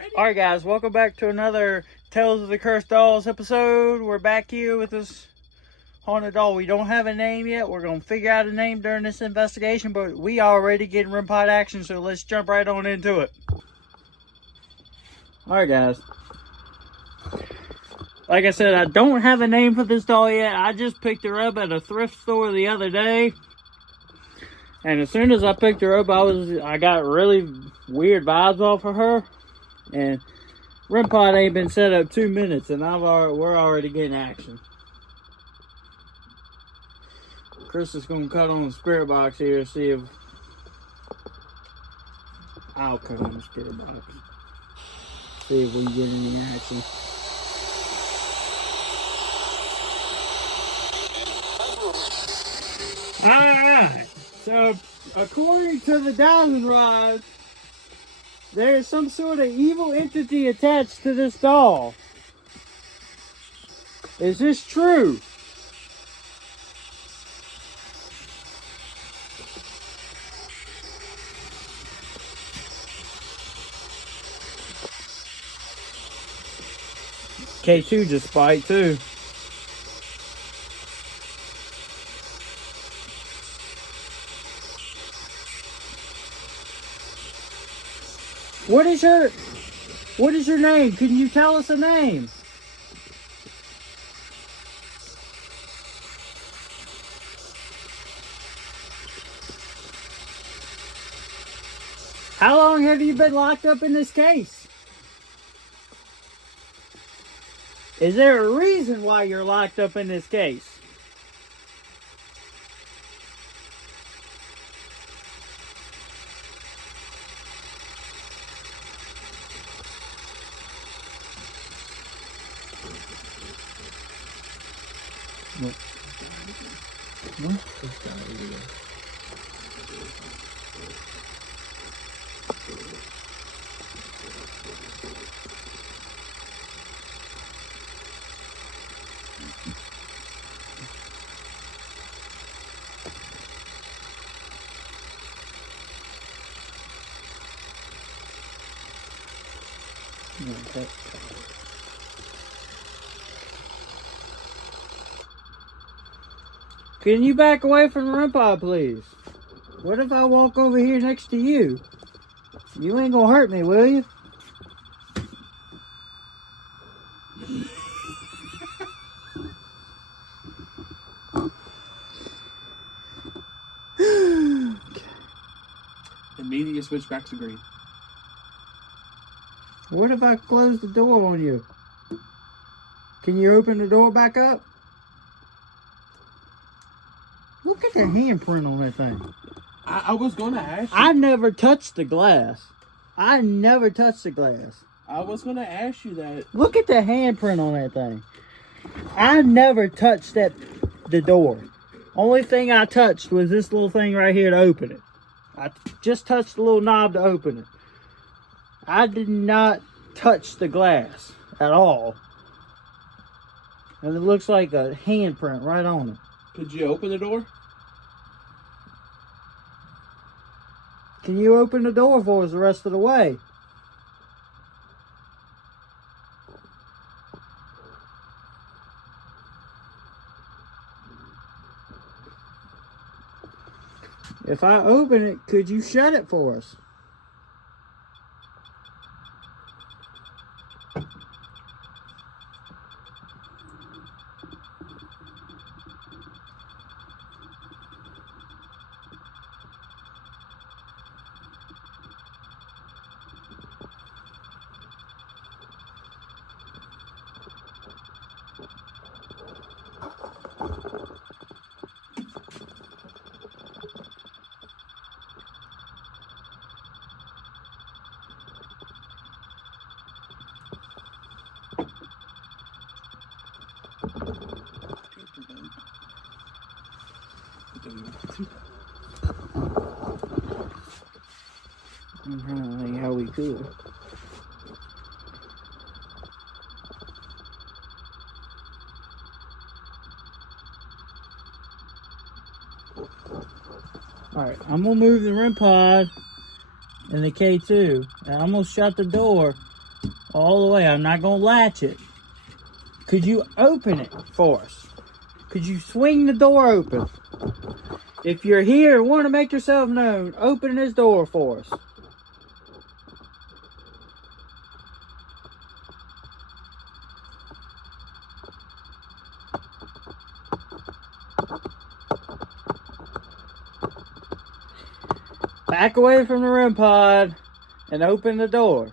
Alright guys, welcome back to another Tales of the Cursed Dolls episode. We're back here with this haunted doll. We don't have a name yet. We're going to figure out a name during this investigation, but we already getting REM pod action, so let's jump right on into it. Alright guys. Like I said, I don't have a name for this doll yet. I just picked her up at a thrift store the other day. And as soon as I picked her up, I got really weird vibes off of her. And REM pod ain't been set up 2 minutes, and we're already getting action. Chris is gonna cut on the spirit box here, see if I'll cut on the spirit box. See if we can get any action. Alright, so according to the Dowsing Rods, there is some sort of evil entity attached to this doll. Is this true? K2 just spiked too. What is your name? Can you tell us a name? How long have you been locked up in this case? Is there a reason why you're locked up in this case? Okay. Can you back away from the REM pod, please? What if I walk over here next to you? You ain't gonna hurt me, will you? Immediately switch back to green. What if I close the door on you? Can you open the door back up? Look at the handprint on that thing. I was going to ask you. I never touched the glass. I never touched the glass. I was going to ask you that. Look at the handprint on that thing. I never touched the door. Only thing I touched was this little thing right here to open it. I just touched the little knob to open it. I did not touch the glass at all. And it looks like a handprint right on it. Could you open the door? Can you open the door for us the rest of the way? If I open it, could you shut it for us? I'm trying to think how we could. Alright, I'm gonna move the REM pod and the K2. And I'm gonna shut the door All the way. I'm not going to latch it. Could you open it for us? Could you swing the door open? If you're here, want to make yourself known, open this door for us. Back away from the REM pod and open the door.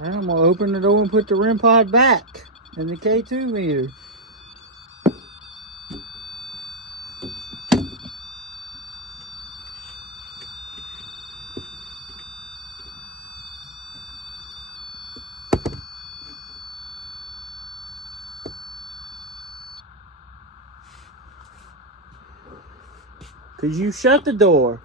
Alright, I'm gonna open the door and put the REM pod back in the K2 meter. Could you shut the door?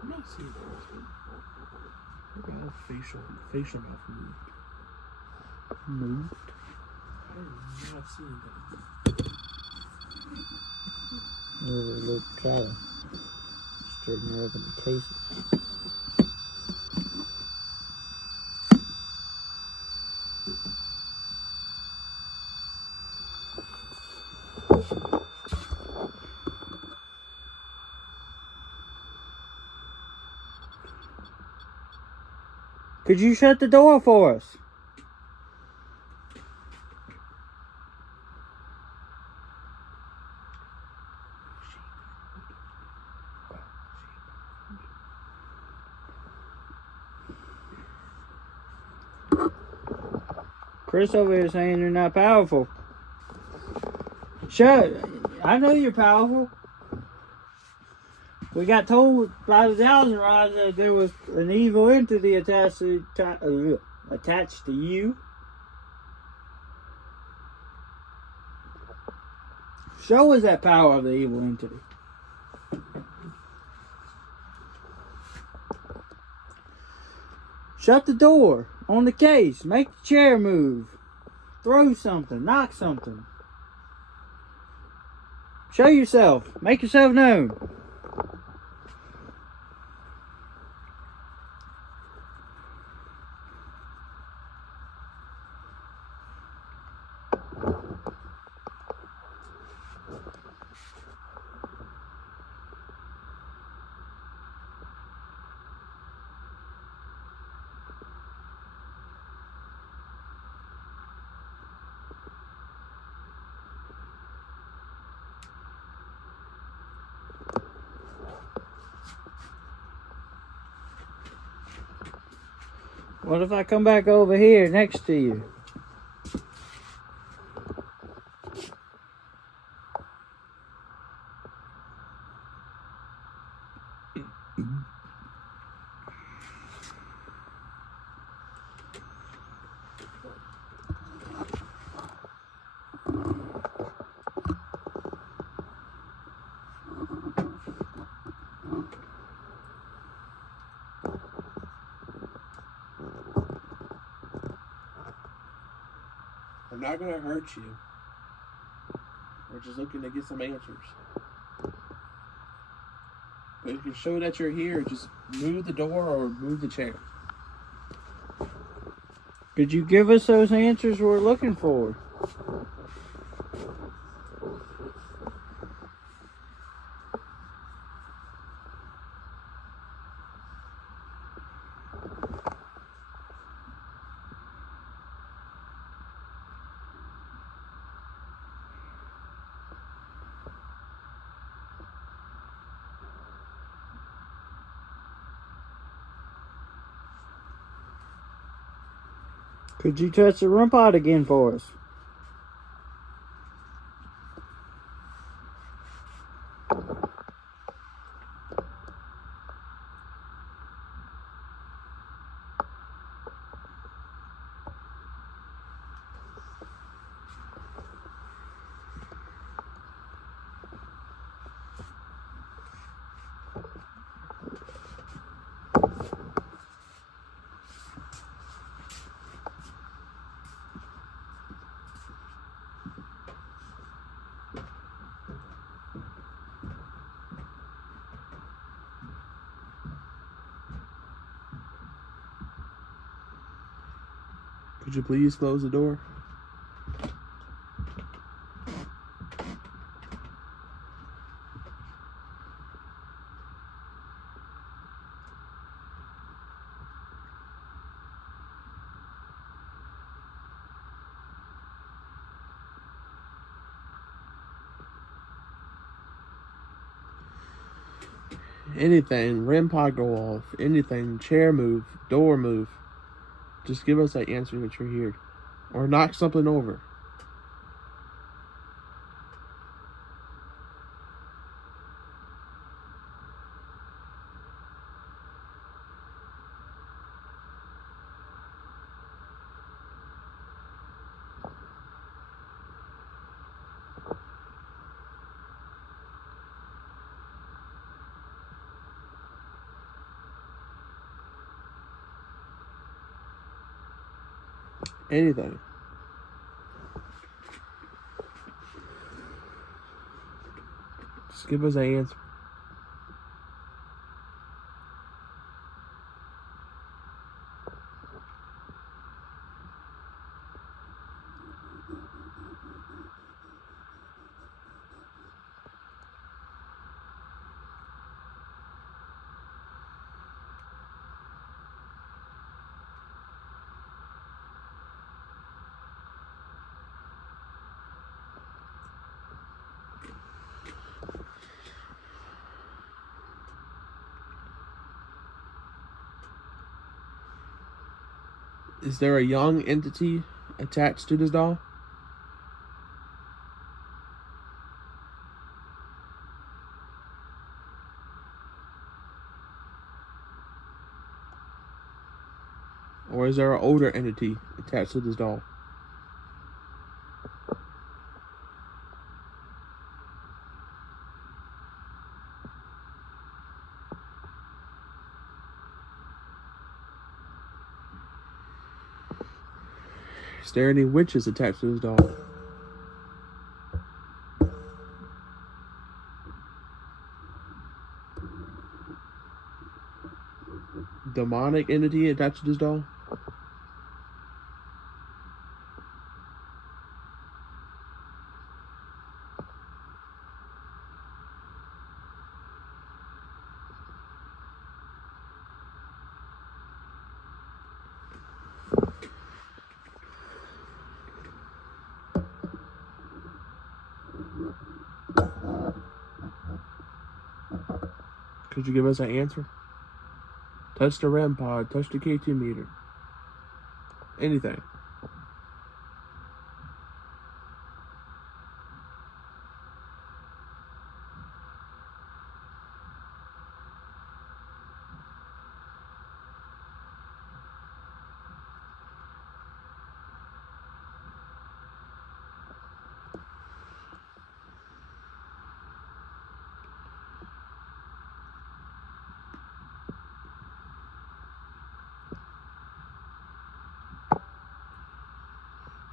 I'm not seeing that. What about facial mouth moved? Moved. I'm not seeing that. We'll try to straighten her up in the case. Could you shut the door for us? Chris over here saying you're not powerful. Shut. I know you're powerful. We got told by the dowsing rods that there was an evil entity attached to you. Show us that power of the evil entity. Shut the door on the case. Make the chair move. Throw something. Knock something. Show yourself. Make yourself known. What if I come back over here next to you? I'm not gonna hurt you. We're just looking to get some answers. But if you can show that you're here, just move the door or move the chair. Could you give us those answers we're looking for? Could you touch the REM pod again for us? Could you please close the door? Anything, REM pod go off, anything, chair move, door move. Just give us that answer that you're here. Or knock something over. Anything. Just give us an answer. Is there a young entity attached to this doll? Or is there an older entity attached to this doll? Is there any witches attached to this doll? Demonic entity attached to this doll? Could you give us an answer? Touch the REM pod, touch the K2 meter. Anything.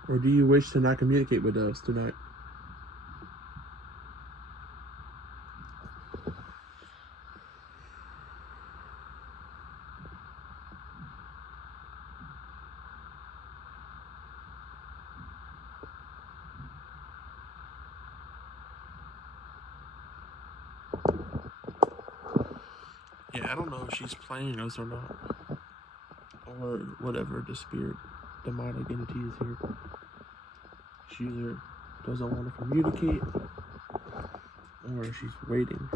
Or do you wish to not communicate with us tonight? Yeah, I don't know if she's playing us or not. Or whatever the spirit, demonic entity is here. She either doesn't want to communicate or she's waiting.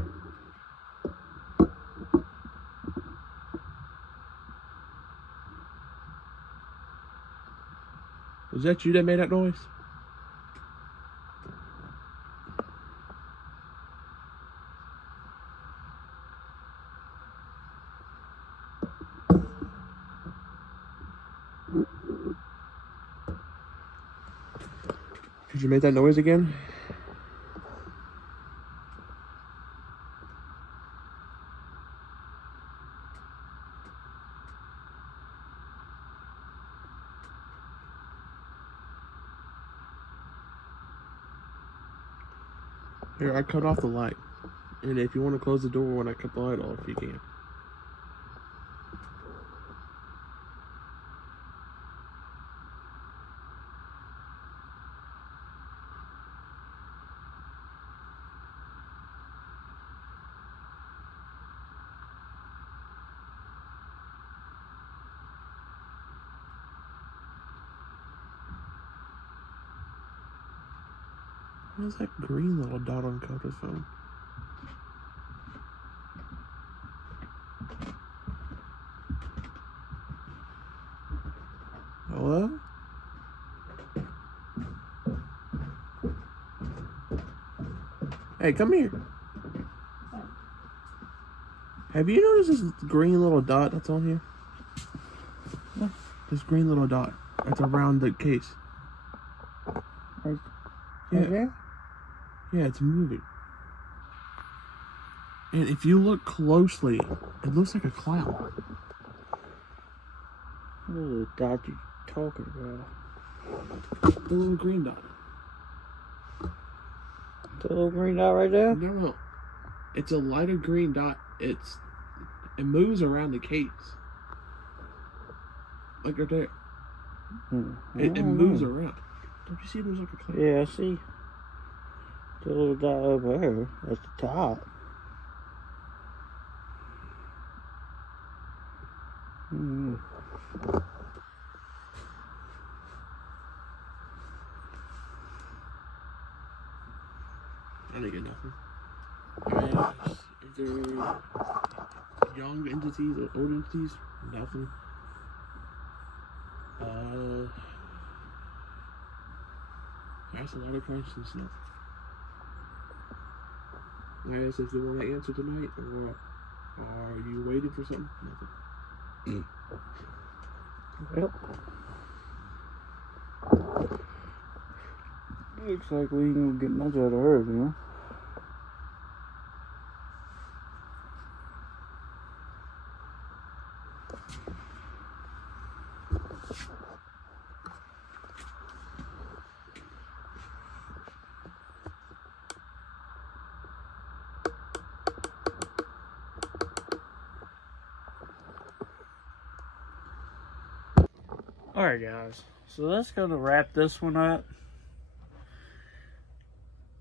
Was that you that made that noise? Did you make that noise again? Here, I cut off the light. And if you want to close the door when I cut the light off, you can. What is that green little dot on Coda's phone? Hello? Hey, come here. Have you noticed this green little dot that's on here? What? This green little dot that's around the case. Right Yeah. there? Yeah, it's moving. And if you look closely, it looks like a clown. What the dot you talking about? The little green dot. The little green dot right there? No. It's a lighter green dot. It moves around the case. Like right there. It moves around. Don't you see it moves like a clown? Yeah, I see. The little dot over there at the top. I didn't get nothing. Is there young entities or old entities? Nothing. Asked a lot of questions. Nothing. I asked if they want to answer tonight, or are you waiting for something? Nothing. Well, looks like we ain't gonna get much out of her, you know. Alright guys, so that's going to wrap this one up.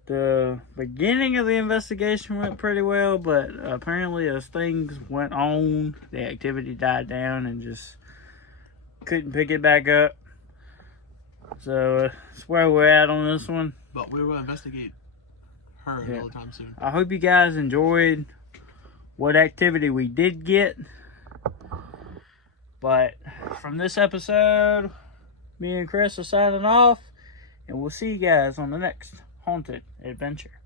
The beginning of the investigation went pretty well, but apparently as things went on, the activity died down and just couldn't pick it back up. So that's where we're at on this one. But we will investigate her all the time soon. I hope you guys enjoyed what activity we did get. But from this episode, me and Chris are signing off, and we'll see you guys on the next haunted adventure.